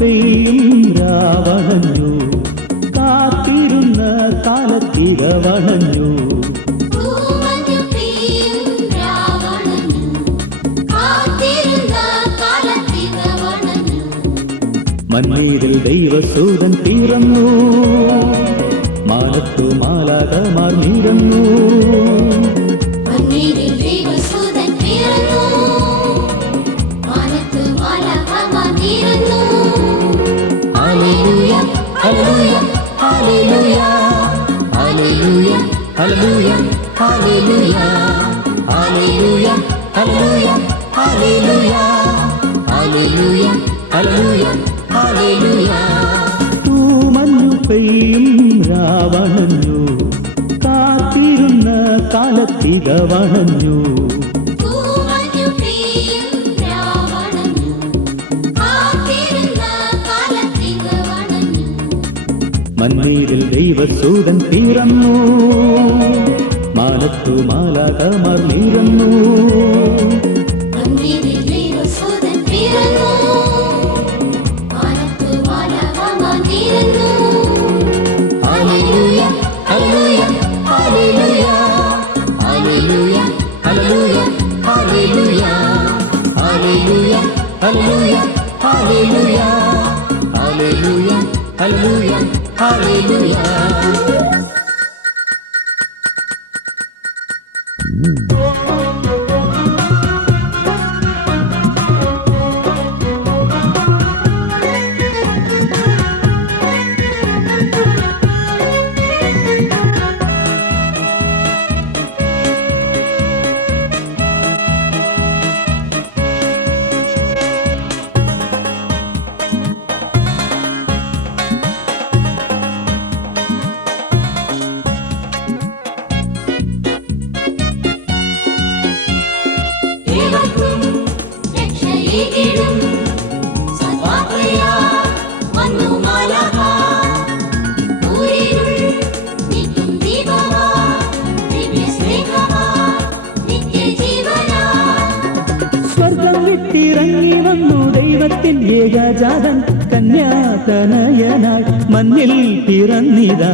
പെയ്യും രാവണഞ്ഞു. കാത്തിരുന്ന കാലത്തിര വണഞ്ഞു മണ്ണീരിൽ ദൈവസൂതൻ തീരന്നു മാനത്തു മാലാകമാർ നീരന്നു. Hallelujah, Hallelujah, Hallelujah, Hallelujah, Hallelujah, Hallelujah, Hallelujah, Hallelujah. തൂമഞ്ഞു പെയ്യും രാവണഞ്ഞു കാത്തിരുന്ന കാലത്തിക വണഞ്ഞു മഞ്ഞീരിൽ ദൈവസൂതൻ തീരുന്നു മാലത്തു മാലാതമർ നീരന്നു Hallelujah, hallelujah, hallelujah, hallelujah. Hallelujah, hallelujah. വിട്ടിറങ്ങി വന്നു ദൈവത്തിൻ ഏകജാതൻ കന്യാതനയനാൾ മണ്ണിൽ പിറന്നിതാ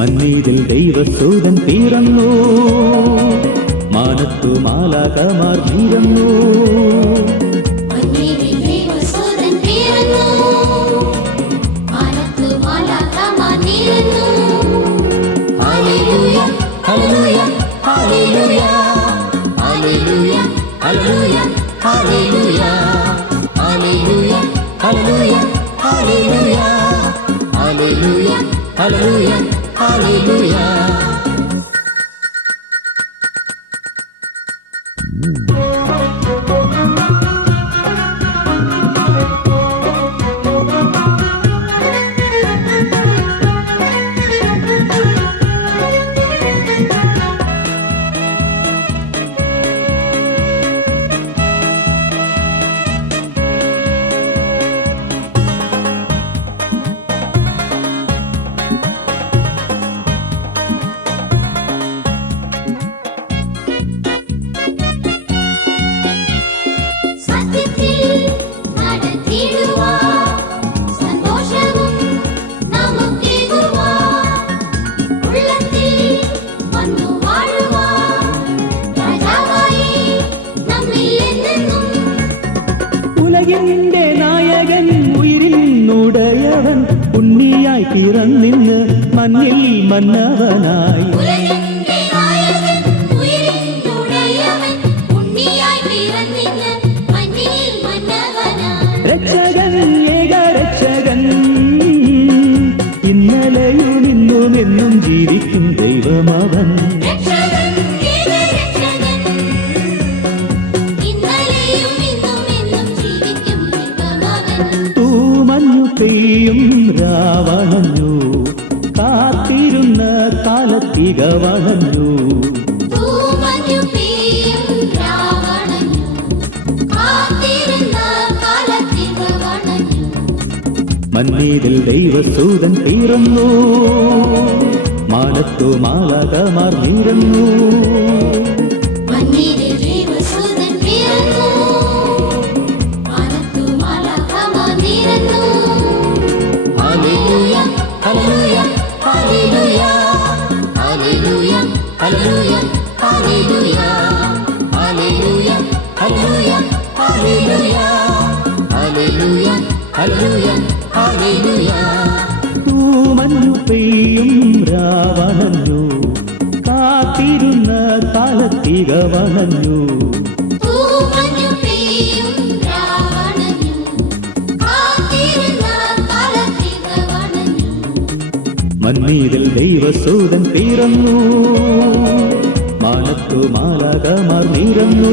മന്നീതിൽ ദൈവസ്തൂതൻ തീരന്നു മാനത്തു മാലാകമാർ തീരന്നു Hallelujah, hallelujah, hallelujah, hallelujah, hallelujah, hallelujah, hallelujah. Hallelujah. പിറന്നിന്ന് മഞ്ഞിൽ മന്നവനായി. പെയ്യും രാവണഞ്ഞു കാത്തിരുന്ന കാലത്തിക വളഞ്ഞു. മന്നീതിൽ ദൈവസൂതൻ തീരുന്നു മാനത്തു മാലകമാർ നീരുന്നു നീരുന്നു തൂമഞ്ഞു പെയ്യും രാവണഞ്ഞു കാത്തിരുന്ന തലത്തിക വണഞ്ഞു. ദൈവസൂതൻ തീരന്നു മാനത്തു മാലാകമാർ നീരന്നു.